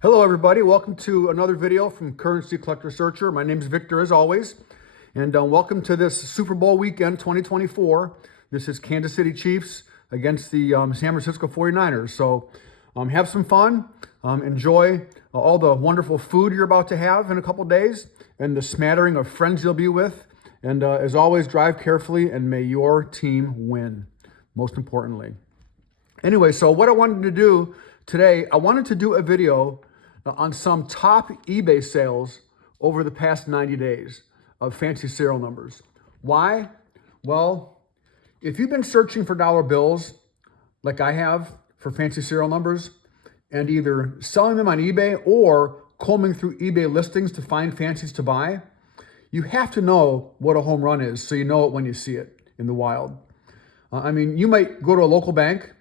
Hello everybody, welcome to another video from Currency Collector Searcher. My name is Victor as always, and welcome to this Super Bowl weekend 2024. This is Kansas City Chiefs against the San Francisco 49ers. So have some fun, enjoy all the wonderful food you're about to have in a couple days and the smattering of friends you'll be with. And as always, drive carefully and may your team win, most importantly. Anyway, so what I wanted to do today, I wanted to do a video on some top eBay sales over the past 90 days of fancy serial numbers. Why? Well, if you've been searching for dollar bills like I have for fancy serial numbers and either selling them on eBay or combing through eBay listings to find fancies to buy, you have to know what a home run is so you know it when you see it in the wild. You might go to a local bank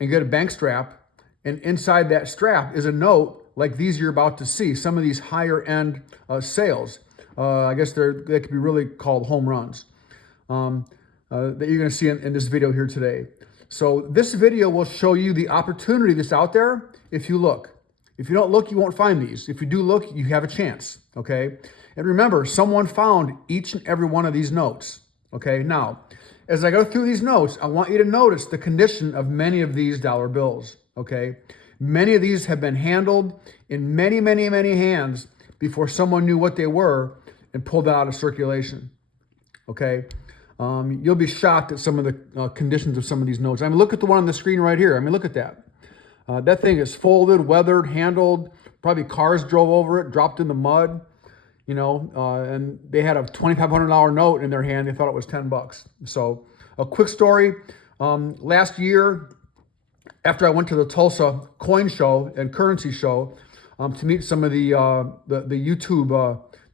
and get a bank strap, and inside that strap is a note like these you're about to see, some of these higher end sales. I guess they could be really called home runs that you're gonna see in this video here today. So this video will show you the opportunity that's out there if you look. If you don't look, you won't find these. If you do look, you have a chance, okay? And remember, someone found each and every one of these notes, okay? Now, as I go through these notes, I want you to notice the condition of many of these dollar bills, okay? Many of these have been handled in many, many, many hands before someone knew what they were and pulled them out of circulation, okay? You'll be shocked at some of the conditions of some of these notes. Look at the one on the screen right here. Look at that. That thing is folded, weathered, handled. Probably cars drove over it, dropped in the mud, and they had a $2,500 note in their hand. They thought it was 10 bucks. So a quick story. Last year, after I went to the Tulsa coin show and currency show to meet some of the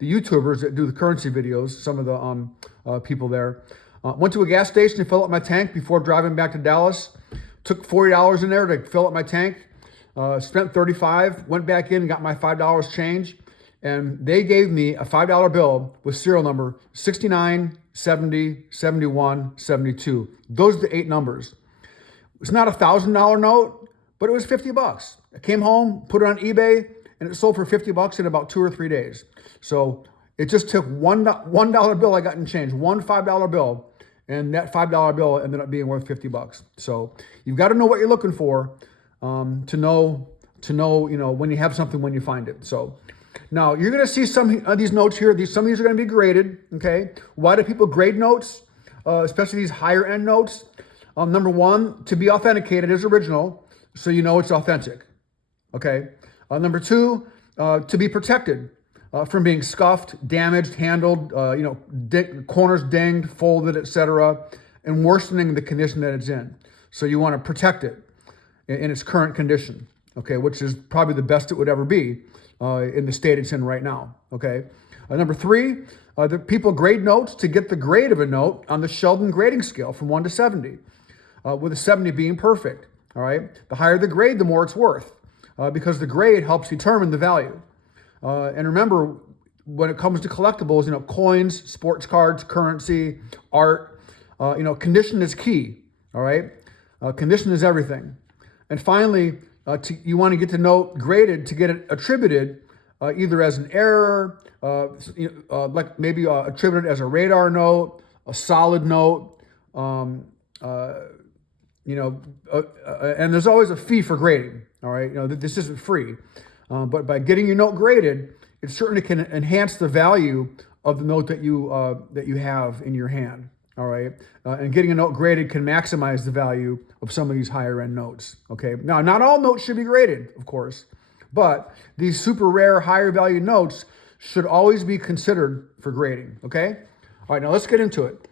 YouTubers that do the currency videos, some of the people there, went to a gas station to fill up my tank before driving back to Dallas. Took $40 in there to fill up my tank. Spent $35. Went back in and got my $5 change, and they gave me a $5 bill with serial number 69, 70, 71, 72. Those are the 8 numbers. It's not a $1,000 note, but it was 50 bucks. I came home, put it on eBay, and it sold for 50 bucks in about 2 or 3 days. So it just took $1 bill I got in change, one $5 bill, and that $5 bill ended up being worth 50 bucks. So you've got to know what you're looking for to know when you have something, when you find it. So now you're going to see some of these notes here. Some of these are going to be graded. Okay, why do people grade notes, especially these higher end notes? Number one, to be authenticated as original, so you know it's authentic. Okay. Number two, to be protected from being scuffed, damaged, handled, corners dinged, folded, etc., and worsening the condition that it's in. So you want to protect it in its current condition, okay, which is probably the best it would ever be in the state it's in right now, okay. Number three, the people grade notes to get the grade of a note on the Sheldon grading scale from 1 to 70, with a 70 being perfect, all right. The higher the grade, the more it's worth, because the grade helps determine the value. And remember, when it comes to collectibles, coins, sports cards, currency, art, condition is key, all right? Condition is everything. And finally, you want to get the note graded to get it attributed either as an error, like maybe attributed as a radar note, a solid note, and there's always a fee for grading, all right? This isn't free. But by getting your note graded, it certainly can enhance the value of the note that you have in your hand. All right, and getting a note graded can maximize the value of some of these higher end notes. Okay, now not all notes should be graded, of course, but these super rare, higher value notes should always be considered for grading. Okay, all right, now let's get into it.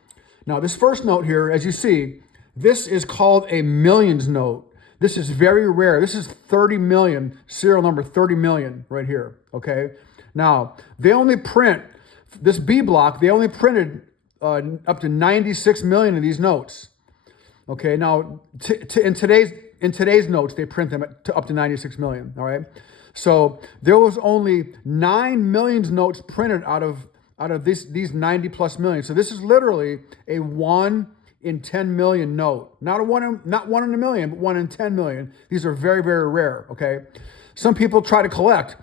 Now this first note here, as you see, this is called a millions note. This is very rare. This is 30 million, serial number 30 million right here, okay? Now, they only print, this B block, they only printed up to 96 million of these notes, okay? Now, in today's notes, they print them up to 96 million, all right? So there was only 9 million notes printed out of these 90 plus million. So this is literally a 1 in 10 million note. Not one in a million, but 1 in 10 million. These are very, very rare, okay? Some people try to collect,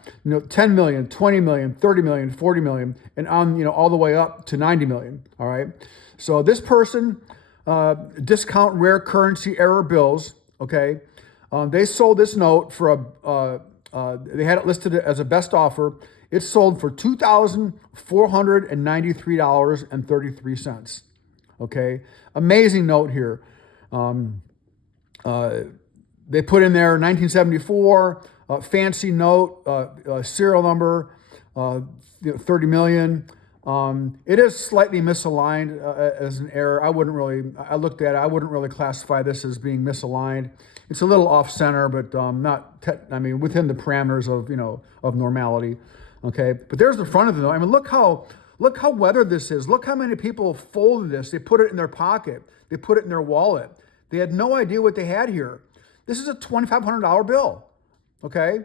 10 million, 20 million, 30 million, 40 million, and on, all the way up to 90 million. All right. So this person, discount rare currency error bills. Okay. They sold this note for they had it listed as a best offer. It sold for $2,493.33. Okay. Amazing note here. They put in there 1974, fancy note, serial number, 30 million. It is slightly misaligned as an error. I looked at it. I wouldn't really classify this as being misaligned. It's a little off center, but within the parameters of normality. Okay, but there's the front of the note. I mean, look how weathered this is. Look how many people folded this. They put it in their pocket. They put it in their wallet. They had no idea what they had here. This is a $2,500 bill, okay,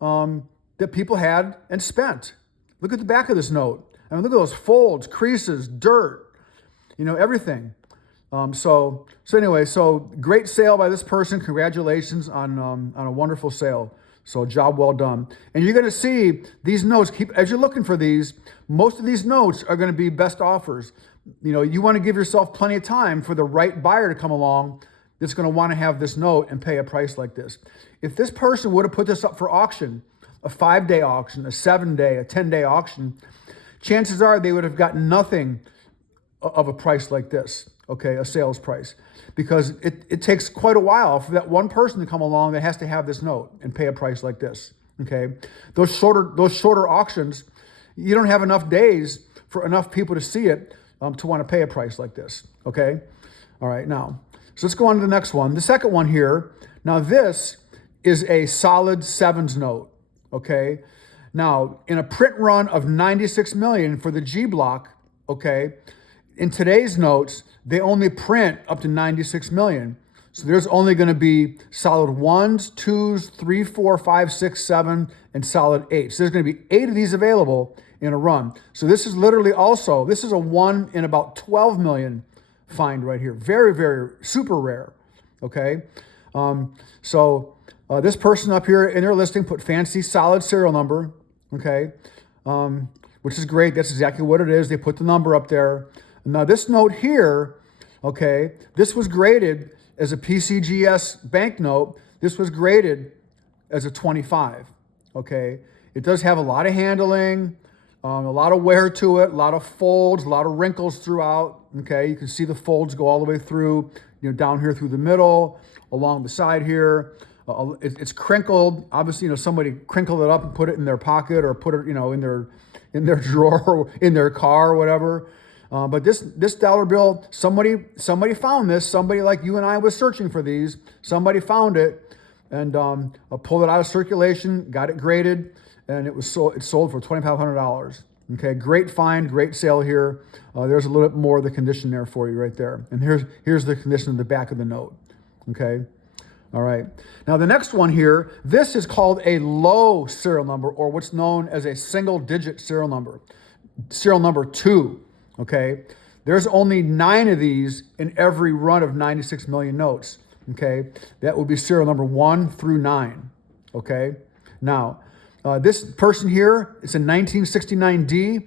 that people had and spent. Look at the back of this note. I mean, look at those folds, creases, dirt, everything. So great sale by this person. Congratulations on a wonderful sale. So job well done. And you're going to see these notes, as you're looking for these, most of these notes are going to be best offers. You want to give yourself plenty of time for the right buyer to come along that's going to want to have this note and pay a price like this. If this person would have put this up for auction, a 5-day auction, a 7-day, a 10-day auction, chances are they would have gotten nothing of a price like this, okay, a sales price, because it takes quite a while for that one person to come along that has to have this note and pay a price like this, okay? Those shorter auctions, you don't have enough days for enough people to see it to want to pay a price like this, okay? All right, now, so let's go on to the next one. The second one here, now this is a solid sevens note, okay? Now, in a print run of 96 million for the G block, okay, in today's notes, they only print up to 96 million. So there's only going to be solid 1s, 2s, 3, 4, 5, 6, 7, and solid 8s. So there's going to be 8 of these available in a run. So this is literally this is a 1 in about 12 million find right here. Very, very super rare. Okay. This person up here in their listing put fancy solid serial number. Okay. Which is great. That's exactly what it is. They put the number up there. Now this note here, okay, this was graded as a PCGS banknote. This was graded as a 25. Okay. It does have a lot of handling, a lot of wear to it, a lot of folds, a lot of wrinkles throughout. Okay, you can see the folds go all the way through, down here through the middle, along the side here. It's crinkled. Obviously, somebody crinkled it up and put it in their pocket or put it, in their drawer or in their car or whatever. But this dollar bill, somebody found this. Somebody like you and I was searching for these. Somebody found it and pulled it out of circulation, got it graded, and it sold for $2,500. Okay, great find, great sale here. There's a little bit more of the condition there for you right there. And here's the condition in the back of the note. Okay, all right. Now the next one here, this is called a low serial number, or what's known as a single-digit serial number. Serial number 2. Okay, there's only 9 of these in every run of 96 million notes. Okay, that would be serial number 1 through 9. Okay, now. This person here, it's a 1969D,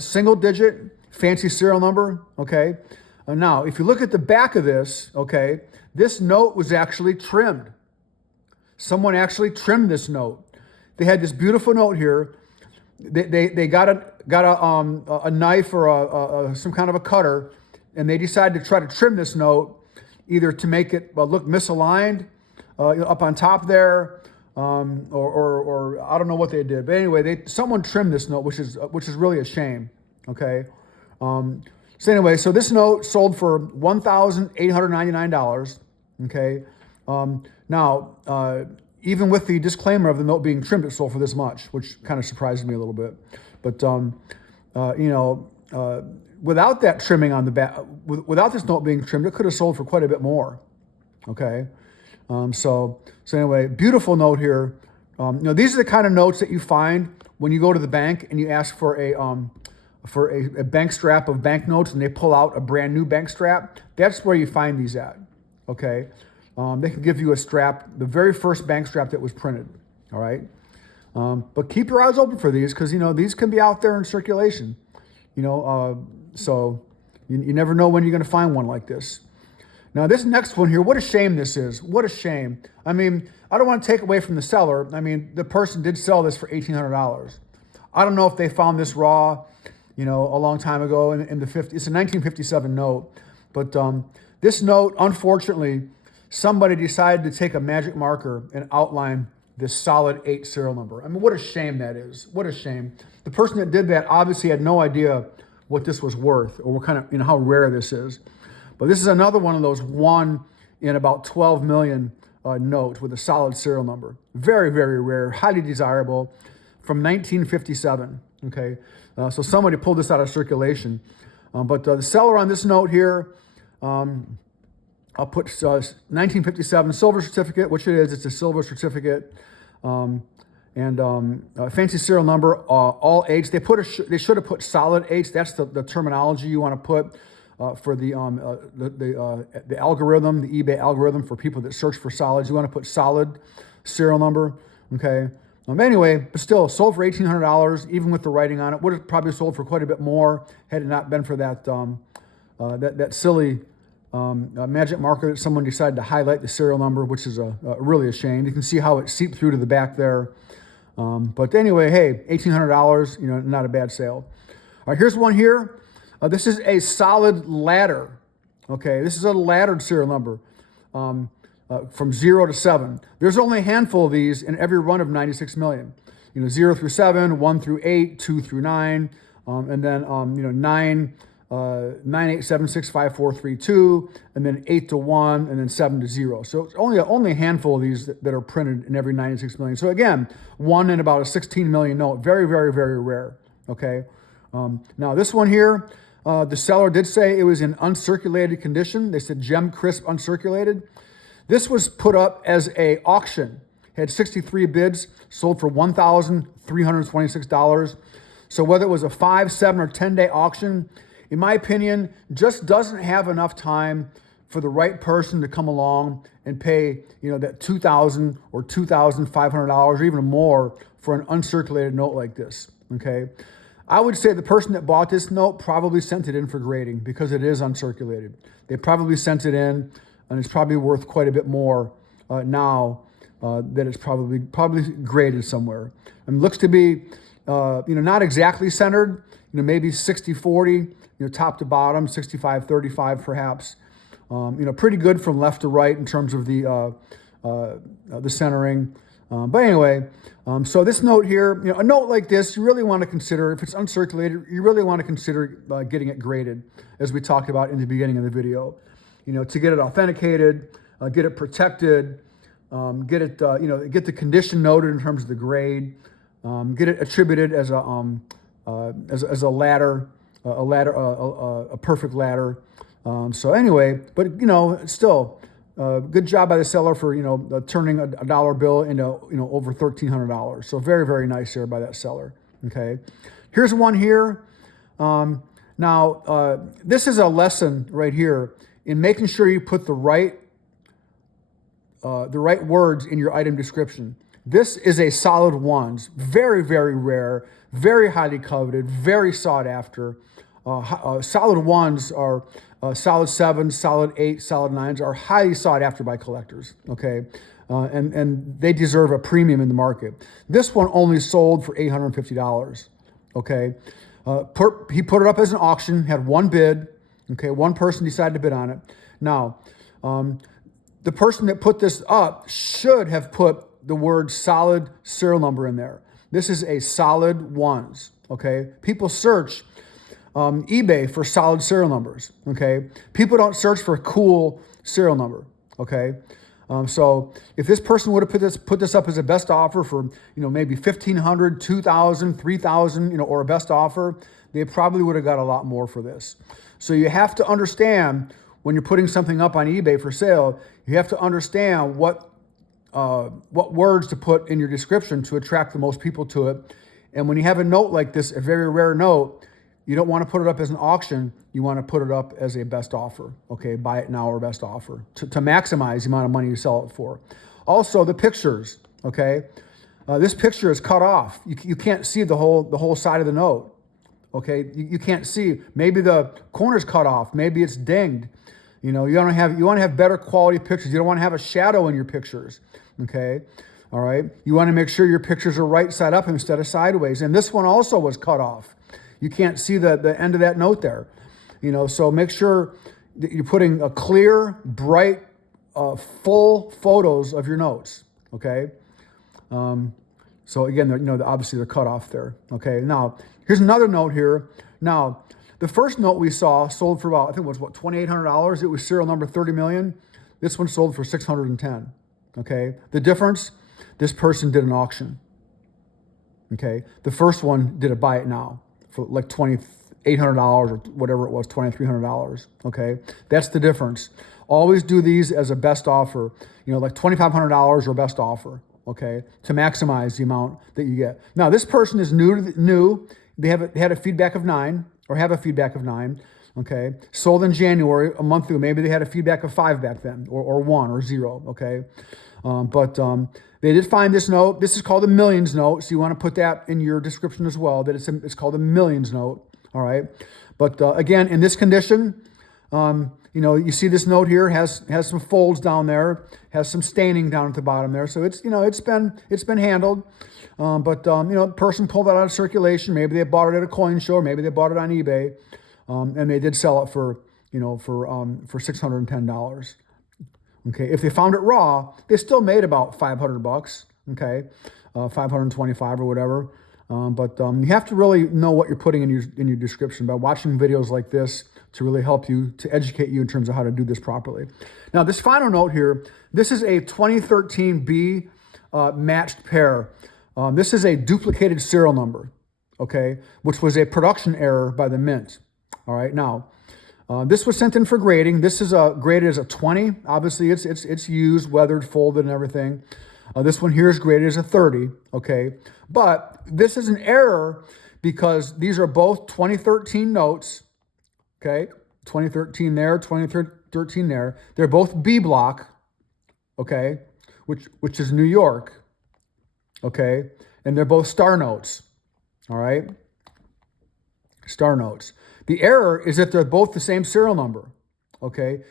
single digit, fancy serial number, okay? Now, if you look at the back of this, okay, this note was actually trimmed. Someone actually trimmed this note. They had this beautiful note here. They got a knife or some kind of a cutter, and they decided to try to trim this note, either to make it look misaligned up on top there, or I don't know what they did, but anyway, someone trimmed this note, which is really a shame. Okay, so this note sold for $1,899. Okay, now even with the disclaimer of the note being trimmed, it sold for this much, which kind of surprised me a little bit. But without that trimming on the back, without this note being trimmed, it could have sold for quite a bit more. Okay. So anyway, beautiful note here. These are the kind of notes that you find when you go to the bank and you ask for a bank strap of banknotes and they pull out a brand new bank strap. That's where you find these at. Okay. They can give you a strap, the very first bank strap that was printed. all right? But keep your eyes open for these because, you know, these can be out there in circulation, you know, so you never know when you're going to find one like this. Now, this next one here, what a shame this is. What a shame. I mean, I don't want to take away from the seller. I mean, the person did sell this for $1,800. I don't know if they found this raw, you know, a long time ago in the 50s. It's a 1957 note. But this note, unfortunately, somebody decided to take a magic marker and outline this solid 8 serial number. I mean, what a shame that is. What a shame. The person that did that obviously had no idea what this was worth or what kind of, you know, how rare this is. But this is another one of those 1 in about 12 million notes with a solid serial number. Very, very rare, highly desirable, from 1957, okay? So somebody pulled this out of circulation. But the seller on this note here, I'll put 1957 silver certificate, which it is. It's a silver certificate. Fancy serial number, all H. They should have put solid H. That's the terminology you want to put for the algorithm, the eBay algorithm for people that search for solids. You want to put solid serial number, okay? Anyway, but still, sold for $1,800, even with the writing on it. Would have probably sold for quite a bit more had it not been for that that silly magic marker that someone decided to highlight the serial number, which is really a shame. You can see how it seeped through to the back there. But anyway, hey, $1,800, you know, not a bad sale. All right, here's one here. This is a solid ladder. Okay, this is a laddered serial number from 0 to 7. There's only a handful of these in every run of 96 million. You know, 0 through 7, 1 through 8, 2 through 9, and then you know, 9, 9, 8, 7, 6, 5, 4, 3, 2, and then 8 to 1, and then 7 to 0. So it's only a handful of these that are printed in every 96 million. So again, 1 in about a 16 million note. Very, very, very rare. Okay. Now this one here, the seller did say it was in uncirculated condition. They said gem crisp uncirculated. This was put up as a auction. Had 63 bids, sold for $1,326. So whether it was a 5, 7, or 10-day auction, in my opinion, just doesn't have enough time for the right person to come along and pay, you know, that $2,000 or $2,500 or even more for an uncirculated note like this, okay? I would say the person that bought this note probably sent it in for grading because it is uncirculated. They probably sent it in, and it's probably worth quite a bit more now that it's probably graded somewhere. And looks to be, you know, not exactly centered, you know, maybe 60-40, you know, top to bottom, 65-35 perhaps. You know, pretty good from left to right in terms of the centering. But anyway, so this note here, you know, a note like this, you really want to consider, if it's uncirculated, you really want to consider getting it graded, as we talked about in the beginning of the video. You know, to get it authenticated, get it protected, get it, you know, get the condition noted in terms of the grade, get it attributed as a ladder, a perfect ladder. So anyway, but you know, still, good job by the seller for, you know, turning a dollar bill into, you know, over $1,300. So very, very nice here by that seller. Okay, here's one here. Now, this is a lesson right here in making sure you put the right words in your item description. This is a solid ones, very, very rare, very highly coveted, very sought after. Solid ones are solid 7s, solid 8, solid 9s are highly sought after by collectors, okay? And they deserve a premium in the market. This one only sold for $850, okay? He put it up as an auction, had one bid, okay? One person decided to bid on it. Now, the person that put this up should have put the word solid serial number in there. This is a solid ones, okay? People search eBay for solid serial numbers, okay? People don't search for cool serial number, okay? So if this person would have put this up as a best offer for, you know, maybe $1,500, $2,000, $3,000, you know, or a best offer, they probably would have got a lot more for this. So you have to understand when you're putting something up on eBay for sale, you have to understand what words to put in your description to attract the most people to it. And when you have a note like this, a very rare note, you don't want to put it up as an auction. You want to put it up as a best offer, okay? Buy it now or best offer to maximize the amount of money you sell it for. Also, the pictures, okay? This picture is cut off. You can't see the whole side of the note. Okay, you can't see. Maybe the corner's cut off. Maybe it's dinged. You know, you want to have better quality pictures. You don't want to have a shadow in your pictures. Okay, all right. You want to make sure your pictures are right side up instead of sideways. And this one also was cut off. You can't see the end of that note there. You know, so make sure that you're putting a clear, bright, full photos of your notes. Okay. So again, you know, obviously they're cut off there. Okay. Now here's another note here. Now, the first note we saw sold for about, I think it was what, $2,800. It was serial number 30 million. This one sold for 610. Okay. The difference, this person did an auction. Okay. The first one did a buy it now for like $2,800 or whatever it was, $2,300. Okay. That's the difference. Always do these as a best offer, you know, like $2,500 or best offer. Okay. To maximize the amount that you get. Now, this person is new. They had a feedback of 9 or have a feedback of 9. Okay. Sold in January, a month ago. Maybe they had a feedback of 5 back then or 1 or 0. Okay. But they did find this note. This is called a millions note. So you want to put that in your description as well, that it's called a millions note. All right. But again, in this condition, you know, you see this note here has some folds down there, has some staining down at the bottom there. So it's, you know, it's been handled. But you know, the person pulled that out of circulation. Maybe they bought it at a coin show, or maybe they bought it on eBay. And they did sell it for, you know, for $610. Okay. If they found it raw, they still made about $500. Okay. 525 or whatever. But you have to really know what you're putting in your description by watching videos like this to really help you, to educate you in terms of how to do this properly. Now, this final note here, this is a 2013 B matched pair. This is a duplicated serial number, okay, which was a production error by the Mint. All right, now, this was sent in for grading. This is graded as a 20. Obviously, it's used, weathered, folded, and everything. This one here is graded as a 30, okay? But this is an error because these are both 2013 notes, okay? 2013 there, 2013 there. They're both B block, okay? Which is New York, okay? And they're both star notes, all right? Star notes. The error is that they're both the same serial number, okay?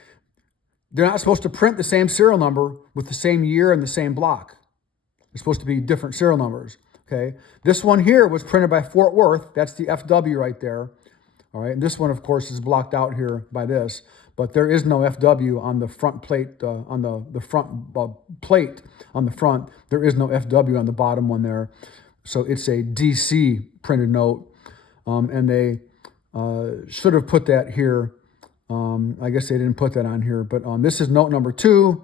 They're not supposed to print the same serial number with the same year and the same block. They're supposed to be different serial numbers, okay? This one here was printed by Fort Worth. That's the FW right there, all right? And this one, of course, is blocked out here by this, but there is no FW on the front plate, on the front plate on the front. There is no FW on the bottom one there. So it's a DC printed note, and they should have put that here. I guess they didn't put that on here, but this is note number 2.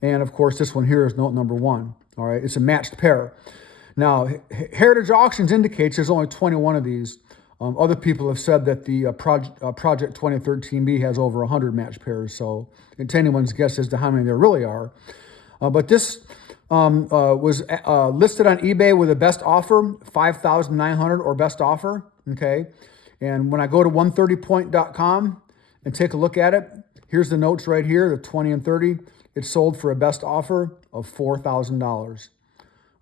And of course, this one here is note number 1. All right. It's a matched pair. Now, Heritage Auctions indicates there's only 21 of these. Other people have said that the Project 2013B has over 100 matched pairs. So it's anyone's guess as to how many there really are. But this was listed on eBay with a best offer, $5,900 or best offer. Okay. And when I go to 130point.com and take a look at it, here's the notes right here, the 20 and 30. It's sold for a best offer of $4,000.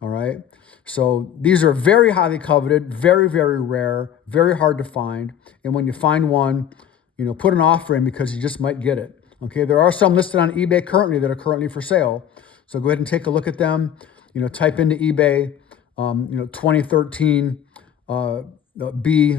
All right. So these are very highly coveted, very, very rare, very hard to find. And when you find one, you know, put an offer in because you just might get it. Okay. There are some listed on eBay currently that are currently for sale. So go ahead and take a look at them. You know, type into eBay, you know, 2013 B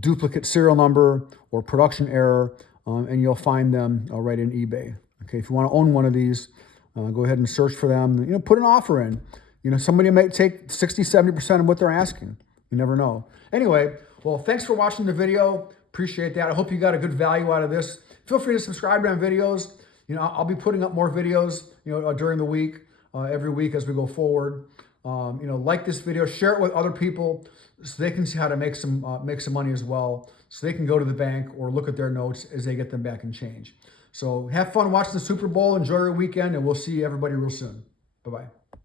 duplicate serial number or production error, and you'll find them right in eBay. Okay, if you want to own one of these, go ahead and search for them. You know, put an offer in. You know, somebody might take 60, 70% of what they're asking. You never know. Anyway, well, thanks for watching the video. Appreciate that. I hope you got a good value out of this. Feel free to subscribe to my videos. You know, I'll be putting up more videos, you know, during the week, every week as we go forward. You know, like this video, share it with other people so they can see how to make some money as well, so they can go to the bank or look at their notes as they get them back in change. So have fun watching the Super Bowl. Enjoy your weekend, and we'll see everybody real soon. Bye-bye.